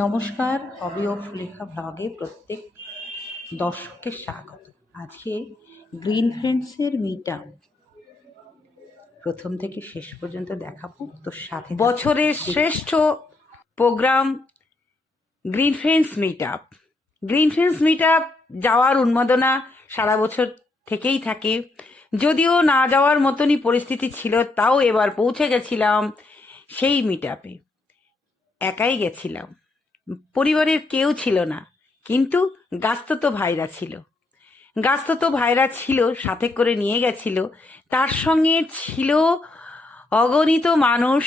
নমস্কার হবি ও ফুলেখা ভ্লগে প্রত্যেক দর্শককে স্বাগত আজকে গ্রিন ফ্রেন্ডসের মিট প্রথম থেকে শেষ পর্যন্ত দেখাবো তো সাথে বছরের শ্রেষ্ঠ programme green friends meet up green friends meet up যাওয়ার উন্মাদনা সারা বছর থেকেই থাকে যদিও না যাওয়ার মতনই পরিস্থিতি ছিল তাও এবার পৌঁছে গেছিলাম সেই মিট আপে একাই গেছিলাম পরিবারের কেউ ছিল না কিন্তু গাস্তত ভাইরা ছিল গাস্তত ভাইরা ছিল সাথে করে নিয়ে গেছিল তার সঙ্গে ছিল অগণিত মানুষ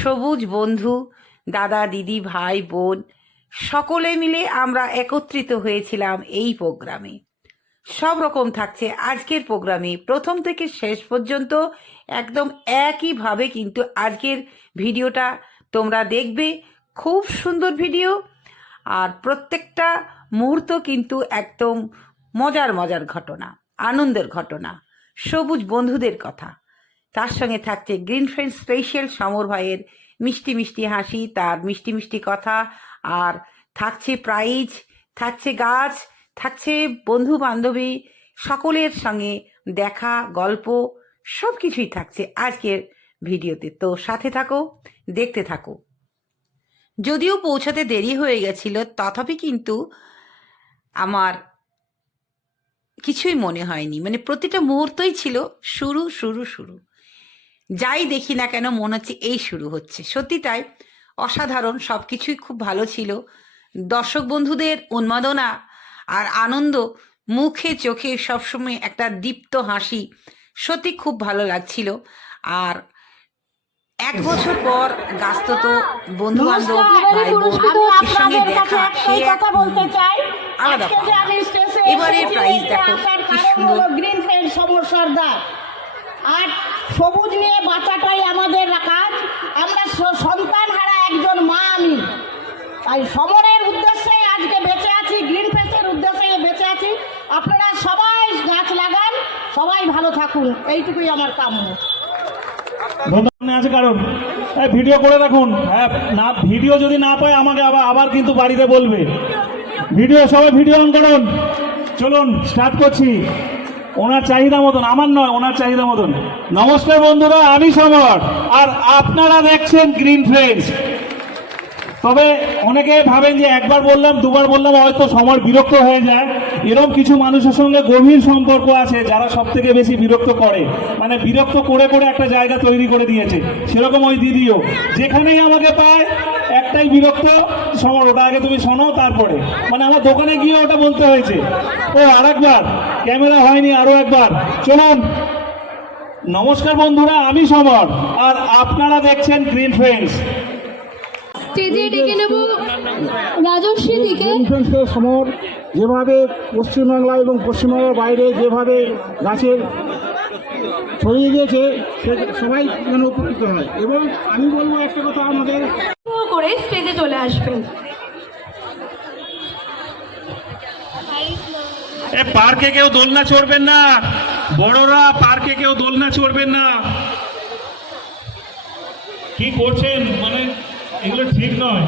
সবুজ বন্ধু দাদা দিদি ভাই বোন সকলে মিলে আমরা একত্রিত হয়েছিলাম এই প্রোগ্রামে সব রকম থাকছে আজকের প্রোগ্রামে প্রথম থেকে শেষ পর্যন্ত একদম একইভাবে কিন্তু আজকের ভিডিওটা তোমরা দেখবে খুব সুন্দর ভিডিও আর প্রত্যেকটা মুহূর্ত কিন্তু একদম মজার মজার ঘটনা আনন্দের ঘটনা সবুজ বন্ধুদের কথা তার সঙ্গে থাকছে গ্রিন ফ্রেন্ড স্পেশাল সমর ভাইয়ের মিষ্টি মিষ্টি হাসি তার মিষ্টি মিষ্টি কথা আর থাকছে প্রাইজ থাকছে গাছ থাকছে বন্ধু বান্ধবী সকলের সঙ্গে দেখা গল্প সব কিছুই থাকছে আজকের ভিডিওতে তো সাথে থাকো দেখতে থাকো যদিও পৌঁছাতে দেরি হয়ে গেছিল তথাপি কিন্তু আমার কিছুই মনে হয়নি মানে প্রতিটা মুহূর্তই ছিল শুরু শুরু শুরু যাই দেখি না কেন মনে হচ্ছে এই শুরু হচ্ছে সত্যি তাই অসাধারণ সব কিছুই খুব ভালো ছিল দর্শক বন্ধুদের উন্মাদনা আর আনন্দ মুখে চোখে সবসময় একটা দীপ্ত হাসি সত্যি খুব ভালো লাগছিল আর এক বছর পর গাছতো তো বন্ধু বান্ধব এবারে প্রাইস দেখো কি সুন্দর গ্রিন ফ্রেন্ড সমসরদার আর সবুজ নিয়ে বাঁচাটাই আমাদের কাজ আমরা সন্তান হারা একজন মা আমি তাই সমরের উদ্দেশ্যে আজকে বেঁচে আছি গ্রিন ফেসের উদ্দেশ্যে বেঁচে আছি আপনারা সবাই গাছ লাগান সবাই ভালো থাকুন এইটুকুই আমার কাম্য আছে কারণ ভিডিও করে রাখুন হ্যাঁ না ভিডিও যদি না পায় আমাকে আবার আবার কিন্তু বাড়িতে বলবে ভিডিও সবাই ভিডিও অন করুন চলুন স্টার্ট করছি ওনার চাহিদা মতন আমার নয় ওনার চাহিদা মতন নমস্কার বন্ধুরা আমি সমর আর আপনারা দেখছেন গ্রিন ফ্রেন্ডস তবে অনেকে ভাবেন যে একবার বললাম দুবার বললাম হয়তো সময় বিরক্ত হয়ে যায় এরম কিছু মানুষের সঙ্গে গভীর সম্পর্ক আছে যারা সব থেকে বেশি বিরক্ত করে মানে বিরক্ত করে করে একটা জায়গা তৈরি করে দিয়েছে সেরকম ওই দিদিও যেখানেই আমাকে পায় একটাই বিরক্ত সমর ওটা আগে তুমি শোনো তারপরে মানে আমার দোকানে গিয়ে ওটা বলতে হয়েছে ও আর একবার ক্যামেরা হয়নি আরও একবার চলুন নমস্কার বন্ধুরা আমি সমর আর আপনারা দেখছেন গ্রিন ফ্রেন্ডস স্টেজে ডেকে নেব দিকে সমর যেভাবে পশ্চিমবাংলা এবং পশ্চিমবঙ্গের বাইরে যেভাবে গাছের ছড়িয়ে গিয়েছে সবাই যেন উপকৃত হয় এবং আমি বলবো একটা কথা আমাদের করে স্টেজে চলে আসবেন পার্কে কেউ দোলনা চড়বেন না বড়রা পার্কে কেউ দোলনা চড়বেন না কি করছেন এগুলো ঠিক নয়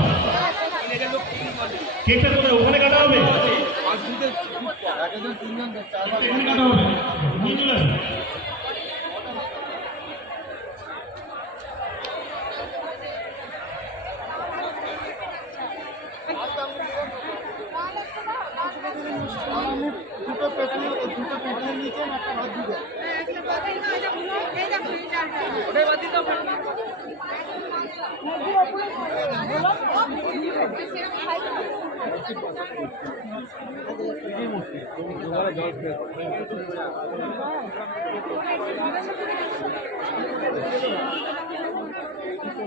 কেকটা তোদের ওখানে কাটা হবে কাটা হবে নিয়ে চলে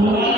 Yeah.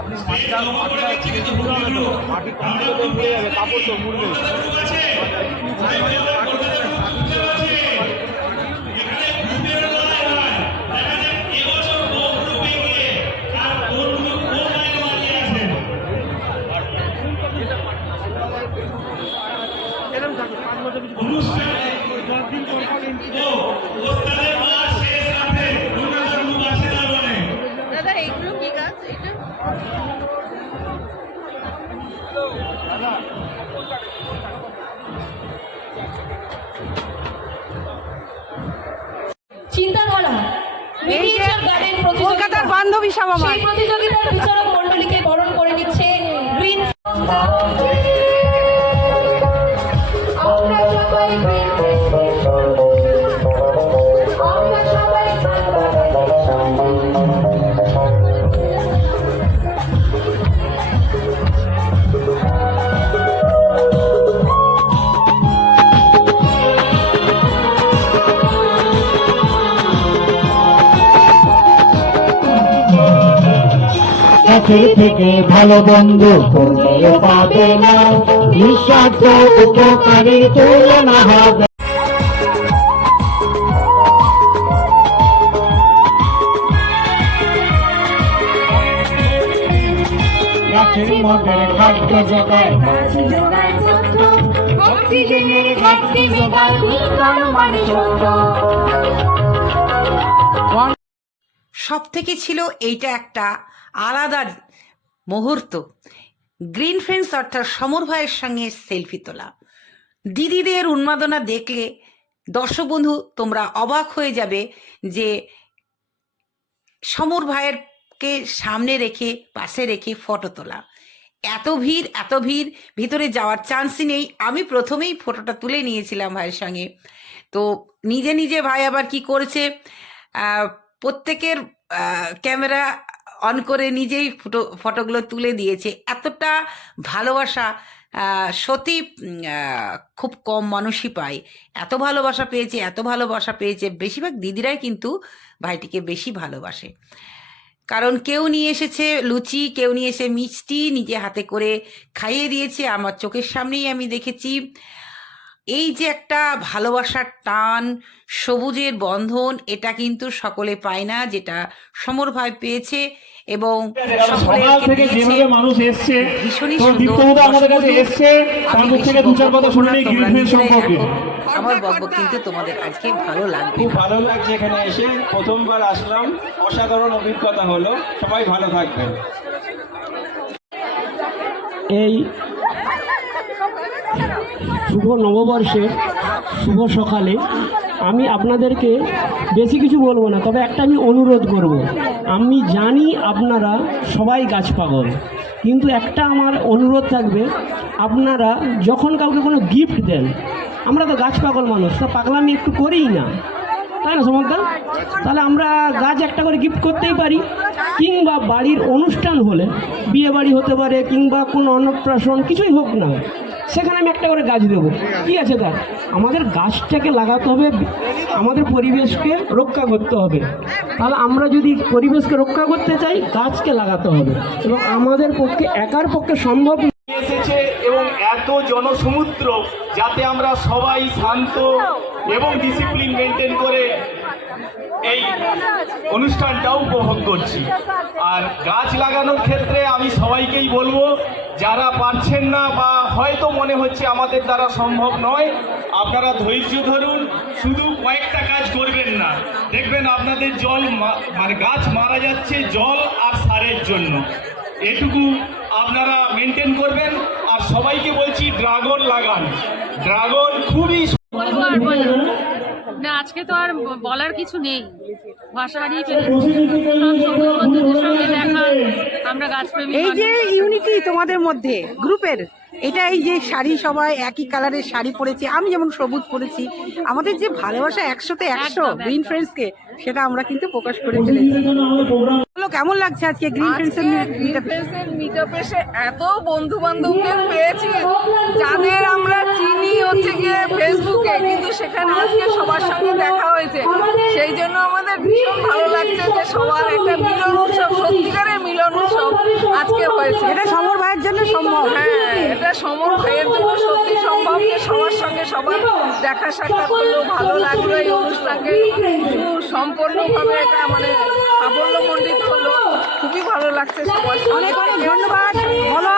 আপনি মাটিটা মাটিটা কিছু হবে তো মাটি কম হয়ে যাবে কাপড় তো মুড়বে মামা সেই প্রতিযোগিতার বিচারক কাছের থেকে ভালো বন্ধু পাবে না নিঃস্বার্থ উপকারী তুলনা হবে সব থেকে ছিল এইটা একটা আলাদা মুহূর্ত গ্রিন ফ্রেন্ডস অর্থাৎ সমর ভাইয়ের সঙ্গে সেলফি তোলা দিদিদের উন্মাদনা দেখলে দর্শক বন্ধু তোমরা অবাক হয়ে যাবে যে সমর ভাইয়েরকে সামনে রেখে পাশে রেখে ফটো তোলা এত ভিড় এত ভিড় ভিতরে যাওয়ার চান্সই নেই আমি প্রথমেই ফটোটা তুলে নিয়েছিলাম ভাইয়ের সঙ্গে তো নিজে নিজে ভাই আবার কি করেছে প্রত্যেকের ক্যামেরা অন করে নিজেই ফটো ফটোগুলো তুলে দিয়েছে এতটা ভালোবাসা সতী খুব কম মানুষই পায় এত ভালোবাসা পেয়েছে এত ভালোবাসা পেয়েছে বেশিরভাগ দিদিরাই কিন্তু ভাইটিকে বেশি ভালোবাসে কারণ কেউ নিয়ে এসেছে লুচি কেউ নিয়ে এসে মিষ্টি নিজে হাতে করে খাইয়ে দিয়েছে আমার চোখের সামনেই আমি দেখেছি এই যে একটা ভালোবাসার টান সবুজের বন্ধন এটা কিন্তু সকলে পায় না যেটা সমর ভাই পেয়েছে এবং সকাল থেকে মানুষ এসছে দীপ্তবুদা আমাদের কাছে এসছে কথা শুনে নিই গ্রিন আমার বকবক কিন্তু তোমাদের আজকে ভালো লাগবে খুব ভালো লাগছে এখানে এসে প্রথমবার আসলাম অসাধারণ অভিজ্ঞতা হলো সবাই ভালো থাকবেন এই শুভ নববর্ষের শুভ সকালে আমি আপনাদেরকে বেশি কিছু বলবো না তবে একটা আমি অনুরোধ করবো আমি জানি আপনারা সবাই গাছ পাগল কিন্তু একটা আমার অনুরোধ থাকবে আপনারা যখন কাউকে কোনো গিফট দেন আমরা তো গাছ পাগল মানুষ তো পাগলামি একটু করিই না তাই না সমর্থন তাহলে আমরা গাছ একটা করে গিফট করতেই পারি কিংবা বাড়ির অনুষ্ঠান হলে বিয়ে বাড়ি হতে পারে কিংবা কোনো অন্নপ্রাশন কিছুই হোক না সেখানে আমি একটা করে গাছ দেবো কি আছে তার আমাদের গাছটাকে লাগাতে হবে আমাদের পরিবেশকে রক্ষা করতে হবে তাহলে আমরা যদি পরিবেশকে রক্ষা করতে চাই গাছকে লাগাতে হবে এবং আমাদের পক্ষে একার পক্ষে সম্ভব এসেছে এবং এত জনসমুদ্র যাতে আমরা সবাই শান্ত এবং ডিসিপ্লিন মেনটেন করে এই অনুষ্ঠানটাও উপভোগ করছি আর গাছ লাগানোর ক্ষেত্রে আমি সবাইকেই বলবো যারা পারছেন না বা হয়তো মনে হচ্ছে আমাদের দ্বারা সম্ভব নয় আপনারা ধৈর্য ধরুন শুধু কয়েকটা কাজ করবেন না দেখবেন আপনাদের জল মানে গাছ মারা যাচ্ছে জল আর সারের জন্য এটুকু আপনারা মেনটেন করবেন আর সবাইকে বলছি ড্রাগন লাগান ড্রাগন খুবই না আজকে তো আর বলার কিছু নেই ভাষা আচ্ছা, এই যে ইউনিটি তোমাদের মধ্যে গ্রুপের এটা এই যে শাড়ি সবাই একই কালারের শাড়ি পরেছি আমি যেমন সবুজ পরেছি আমাদের যে ভালোবাসা একশোতে একশো গ্রিন ফ্রেন্ডসকে সেটা আমরা কিন্তু প্রকাশ করে ফেলেছি কেমন লাগছে আজকে গ্রিন ফ্রেন্ডস এর এত বন্ধু বান্ধবদের পেয়েছি যাদের আমরা চিনি সেখানে আজকে সবার সঙ্গে দেখা হয়েছে সেই জন্য আমাদের ভীষণ ভালো লাগছে যে সবার একটা মিলন উৎসব সত্যিকারের মিলন উৎসব আজকে হয়েছে এটা সমর ভাইয়ের জন্য সম্ভব হ্যাঁ এটা সমর ভাইয়ের জন্য সত্যি সম্ভব যে সবার সঙ্গে সবার দেখা সাক্ষাৎ করলো ভালো লাগলো এই অনুষ্ঠানকে সম্পূর্ণভাবে এটা মানে মন্ডিত হলো খুবই ভালো লাগছে সবার অনেক অনেক ধন্যবাদ ভালো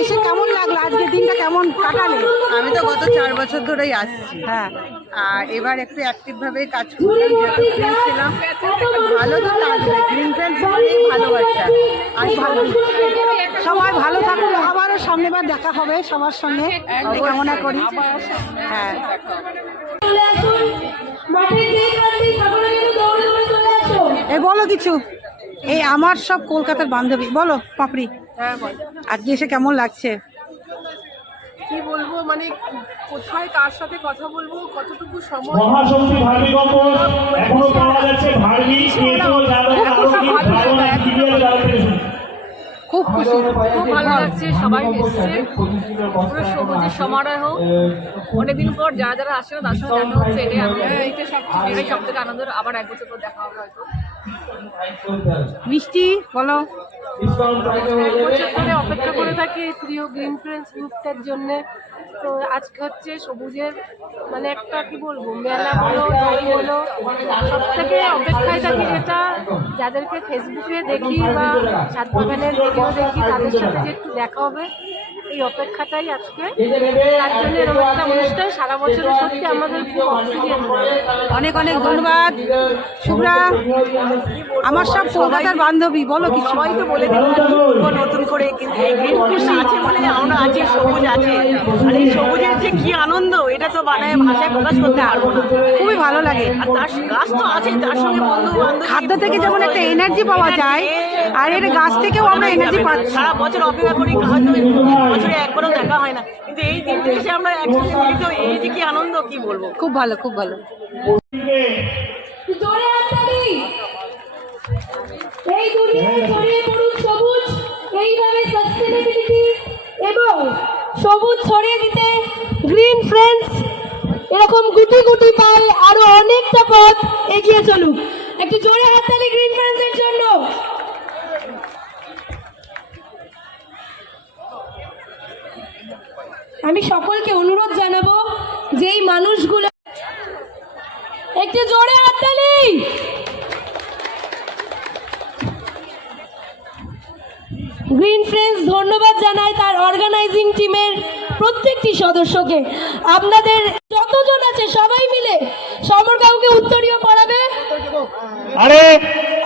এসে কেমন লাগলো আজকের দিনটা কেমন কাটালে আমি তো গত চার বছর ধরেই আসছি হ্যাঁ আর এবার একটু অ্যাক্টিভভাবেই কাজ ভালো তো আর ভালো সবাই ভালো থাকুন আবারও সামনে বার দেখা হবে সবার সঙ্গে কামনা করি হ্যাঁ এ বলো কিছু এই আমার সব কলকাতার বান্ধবী বলো পাপড়ি হ্যাঁ, আজকে এসে কেমন লাগছে কি বলবো মানে কোথায় কার সাথে কথা বলবো কতটুকু সময় মহাশক্তি ভার্মি এখনো পাওয়া যাচ্ছে ভার্মি খুব খুশি খুব ভালো লাগছে সবাই এসছে পুরো সবুজের সমারোহ অনেকদিন পর যারা যারা আসে না তার সঙ্গে দেখা হচ্ছে এটাই আনন্দ হ্যাঁ, এটাই সব থেকে আনন্দ আবার এক বছর পর দেখা হবে হয়তো মিষ্টি বলো বছর ধরে অপেক্ষা করে থাকি প্রিয় গ্রিন ফ্রেন্স গ্রুপটার জন্য তো আজকে হচ্ছে সবুজের মানে একটা কি বলবো মেলা বলো যাই বলো সব থেকে অপেক্ষায় থাকি যেটা যাদেরকে ফেসবুকে দেখি বা সাত বাগানের দেখি তাদের সাথে একটু দেখা হবে এই অপেক্ষাটাই আজকে তার অনুষ্ঠান সারা বছর সত্যি আমাদের অনেক অনেক ধন্যবাদ শুভ্রা আমার সব কলকাতার বান্ধবী বলো কি সবাই তো বলে দিল নতুন করে খুশি আছে বলে আমরা আছি সবুজ আছে আর এই সবুজের যে কি আনন্দ এটা তো বানায় ভাষায় প্রকাশ করতে আর খুবই ভালো লাগে আর তার গাছ তো আছে তার সঙ্গে বন্ধু বান্ধব খাদ্য থেকে যেমন একটা এনার্জি পাওয়া যায় আর এটা গাছ থেকেও আমরা এনার্জি পাচ্ছি সারা বছর অপেক্ষা করি গাছ বছরে একবারও দেখা হয় না কিন্তু এই দিনটা এসে আমরা একসাথে মিলিত এই যে কি আনন্দ কি বলবো খুব ভালো খুব ভালো এই দুনিয়ায় ছড়িয়ে সবুজ এইভাবে সাস্টেনেবিলিটি এবং সবুজ ছড়িয়ে দিতে গ্রিন ফ্রেন্ডস এরকম গুটি গুটি পায় আরো অনেকটা পথ এগিয়ে চলুক একটু জোরে হাততালি গ্রিন ফ্রেন্ডসের জন্য আমি সকলকে অনুরোধ জানাবো যে এই মানুষগুলো একটু জোরে হাততালি গ্রিন ফ্রেন্ডস ধন্যবাদ জানাই তার অর্গানাইজিং টিমের প্রত্যেকটি সদস্যকে আপনাদের যতজন আছে সবাই মিলে সমর কাউকে উত্তরীয় করাবে আরে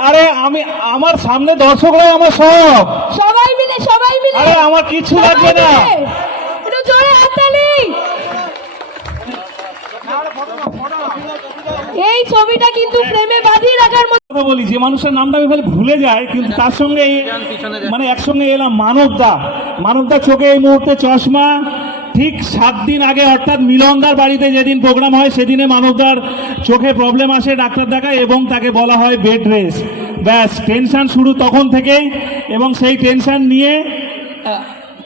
আরে আমি আমার সামনে দর্শকরা আমার সব সবাই মিলে সবাই মিলে আরে আমার কিছু লাগবে না এই ছবিটা কিন্তু ফ্রেমে বাঁধিয়ে রাখার কথা বলি যে মানুষের নামটা আমি ভুলে যায় কিন্তু তার সঙ্গে মানে একসঙ্গে এলাম মানবদা মানবদা চোখে এই মুহূর্তে চশমা ঠিক সাত দিন আগে অর্থাৎ মিলনদার বাড়িতে যেদিন প্রোগ্রাম হয় সেদিনে মানবদার চোখে প্রবলেম আসে ডাক্তার দেখায় এবং তাকে বলা হয় বেড রেস ব্যাস টেনশান শুরু তখন থেকেই এবং সেই টেনশান নিয়ে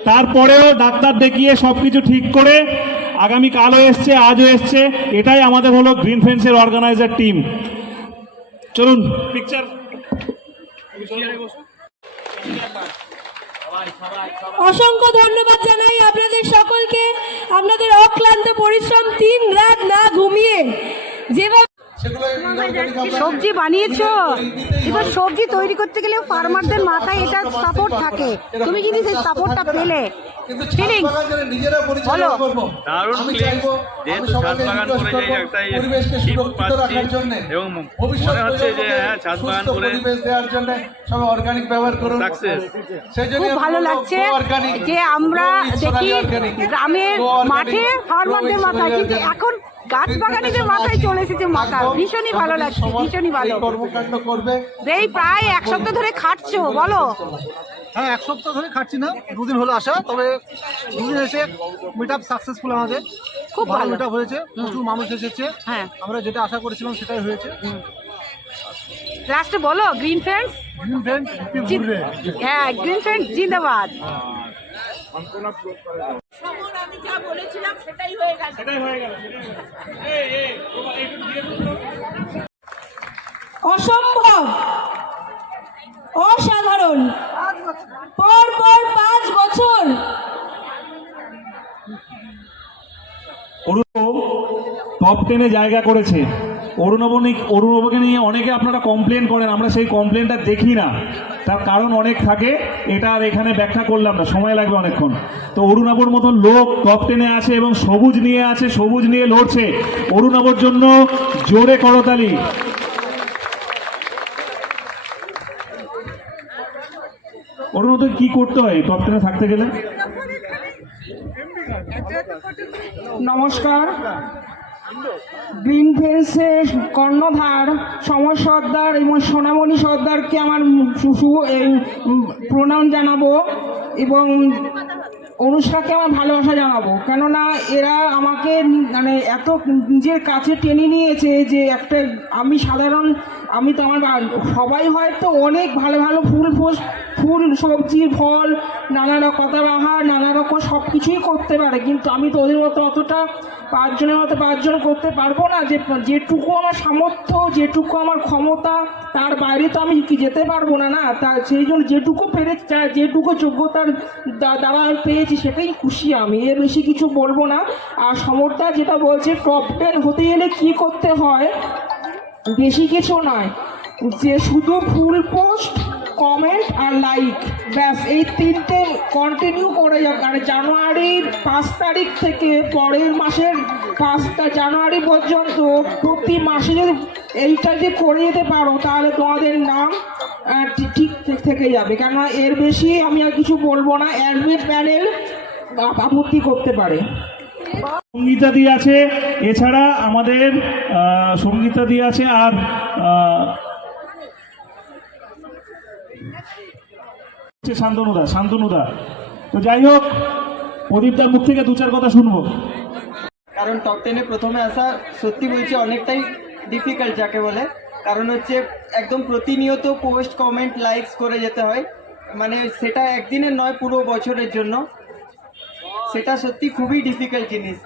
তারপরেও ডাক্তার দেখিয়ে সব কিছু ঠিক করে আগামীকালও এসছে আজও এসছে এটাই আমাদের হলো গ্রিন ফেন্সের অর্গানাইজার টিম চলুন পিকচার অসংখ্য ধন্যবাদ জানাই আপনাদের সকলকে আপনাদের অক্লান্ত পরিশ্রম তিন রাত না ঘুমিয়ে যেভাবে সবজি বানিয়েছো এবার সবজি তৈরি করতে গেলে ফার্মারদের মাথায় এটা সাপোর্ট থাকে তুমি কিন্তু সেই সাপোর্টটা পেলে হ্যাঁ, যে আমরা দেখি গ্রামের মাঠে ফার্মারদের মাথায় কিন্তু এখন গাছ বাগানে মাথায় চলে এসেছে মাথা ভীষণই ভালো লাগছে ভীষণই ভালো কর্মকাণ্ড করবে এই প্রায় এক সপ্তাহ ধরে খাটছো বলো হ্যাঁ এক সপ্তাহ ধরে খাটছি না দুদিন হলো আসা তবে দুদিন এসে মিট আপ সাকসেসফুল আমাদের খুব ভালো মিট হয়েছে প্রচুর মানুষ এসেছে হ্যাঁ আমরা যেটা আশা করেছিলাম সেটাই হয়েছে লাস্টে বলো গ্রিন ফ্রেন্ডস গ্রিন ফ্রেন্ডস হ্যাঁ গ্রিন ফ্রেন্ডস জিন্দাবাদ হ্যাঁ। আমি যা বলেছিলাম সেটাই হয়ে গেল সেটাই হয়ে গেল অসম্ভব অসাধারণ পর পর পাঁচ বছর টপ টেনে জায়গা করেছে অরুণবনিক অরুণবকে নিয়ে অনেকে আপনারা কমপ্লেন করেন আমরা সেই কমপ্লেনটা দেখি না তার কারণ অনেক থাকে এটা আর এখানে ব্যাখ্যা করলাম না সময় লাগবে অনেকক্ষণ তো অরুণাবর মতন লোক টপ টেনে আছে এবং সবুজ নিয়ে আছে সবুজ নিয়ে লড়ছে অরুণাবর জন্য জোরে করতালি অরুণ তো কি করতে হয় টপ টেনে থাকতে গেলে নমস্কার গ্রিন কর্ণধার সমর সর্দার এবং সোনামণি সর্দারকে আমার শুশু প্রণাম জানাবো এবং অনুষ্কাকে আমার ভালোবাসা জানাবো কেননা এরা আমাকে মানে এত নিজের কাছে টেনে নিয়েছে যে একটা আমি সাধারণ আমি তো আমার সবাই হয়তো অনেক ভালো ভালো ফুল ফোস্ট ফুল সবজি ফল নানা রকম আহার নানা রকম সব কিছুই করতে পারে কিন্তু আমি তো ওদের মতো অতটা পাঁচজনের মতো পাঁচজন করতে পারবো না যে যেটুকু আমার সামর্থ্য যেটুকু আমার ক্ষমতা তার বাইরে তো আমি কি যেতে পারবো না না তা সেই জন্য যেটুকু পেরে যেটুকু যোগ্যতার দ্বারা আমি পেয়েছি সেটাই খুশি আমি এর বেশি কিছু বলবো না আর সমর্থা যেটা বলছে টপ টেন হতে গেলে কি করতে হয় বেশি কিছু নয় যে শুধু ফুল পোস্ট কমেন্ট আর লাইক ব্যাস এই তিনটে কন্টিনিউ করে যাক আর জানুয়ারির পাঁচ তারিখ থেকে পরের মাসের পাঁচটা জানুয়ারি পর্যন্ত প্রতি মাসে যদি এইটা যদি করে যেতে পারো তাহলে তোমাদের নাম ঠিক থেকে যাবে কেননা এর বেশি আমি আর কিছু বলবো না অ্যাডমিট প্যানেল আপত্তি করতে পারে সঙ্গীতাদি আছে এছাড়া আমাদের সঙ্গীতাদি আছে আর হচ্ছে শান্তনুদা শান্তনুদা তো যাই হোক প্রদীপদার মুখ থেকে দু চার কথা শুনবো কারণ টপ টেনে প্রথমে আসা সত্যি বলছি অনেকটাই ডিফিকাল্ট যাকে বলে কারণ হচ্ছে একদম প্রতিনিয়ত পোস্ট কমেন্ট লাইকস করে যেতে হয় মানে সেটা একদিনের নয় পুরো বছরের জন্য সেটা সত্যি খুবই ডিফিকাল্ট জিনিস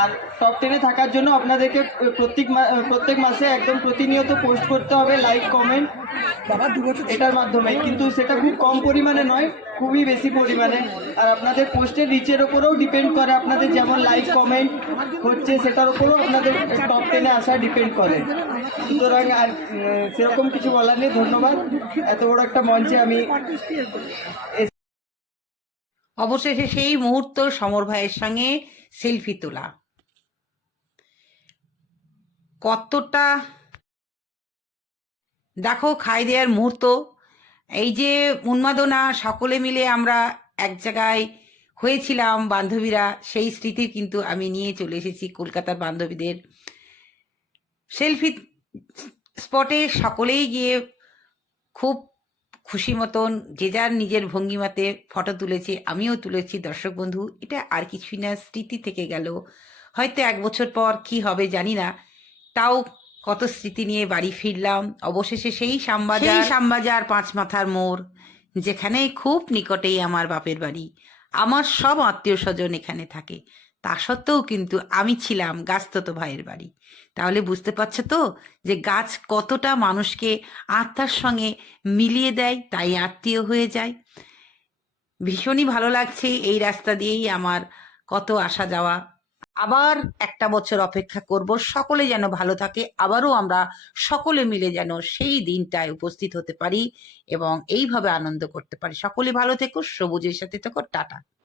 আর টপ টেনে থাকার জন্য আপনাদেরকে প্রত্যেক প্রত্যেক মাসে একদম প্রতিনিয়ত পোস্ট করতে হবে লাইক কমেন্ট বাবা দু বছর এটার মাধ্যমে কিন্তু সেটা খুব কম পরিমাণে নয় খুবই বেশি পরিমাণে আর আপনাদের পোস্টের রিচের ওপরেও ডিপেন্ড করে আপনাদের যেমন লাইক কমেন্ট হচ্ছে সেটার ওপরেও আপনাদের টপ টেনে আসা ডিপেন্ড করে সুতরাং আর সেরকম কিছু বলার নেই ধন্যবাদ এত বড় একটা মঞ্চে আমি অবশেষে সেই মুহূর্ত সমর ভাইয়ের সঙ্গে সেলফি তোলা কতটা দেখো খাই দেওয়ার মুহূর্ত এই যে উন্মাদনা সকলে মিলে আমরা এক জায়গায় হয়েছিলাম বান্ধবীরা সেই স্মৃতি কিন্তু আমি নিয়ে চলে এসেছি কলকাতার বান্ধবীদের সেলফি স্পটে সকলেই গিয়ে খুব খুশি মতন যে যার নিজের ভঙ্গিমাতে ফটো তুলেছে আমিও তুলেছি দর্শক বন্ধু এটা আর কিছুই না স্মৃতি থেকে গেল হয়তো এক বছর পর কি হবে জানি না তাও কত স্মৃতি নিয়ে বাড়ি ফিরলাম অবশেষে সেই শ্যামবাজার শ্যামবাজার পাঁচ মাথার মোড় যেখানে খুব নিকটেই আমার বাপের বাড়ি আমার সব আত্মীয় স্বজন এখানে থাকে তা সত্ত্বেও কিন্তু আমি ছিলাম গাস্তত ভাইয়ের বাড়ি তাহলে বুঝতে পারছো তো যে গাছ কতটা মানুষকে আত্মার সঙ্গে মিলিয়ে দেয় তাই আত্মীয় হয়ে যায় ভীষণই ভালো লাগছে এই রাস্তা দিয়েই আমার কত আসা যাওয়া আবার একটা বছর অপেক্ষা করব সকলে যেন ভালো থাকে আবারও আমরা সকলে মিলে যেন সেই দিনটায় উপস্থিত হতে পারি এবং এইভাবে আনন্দ করতে পারি সকলে ভালো থেকো সবুজের সাথে থেকো টাটা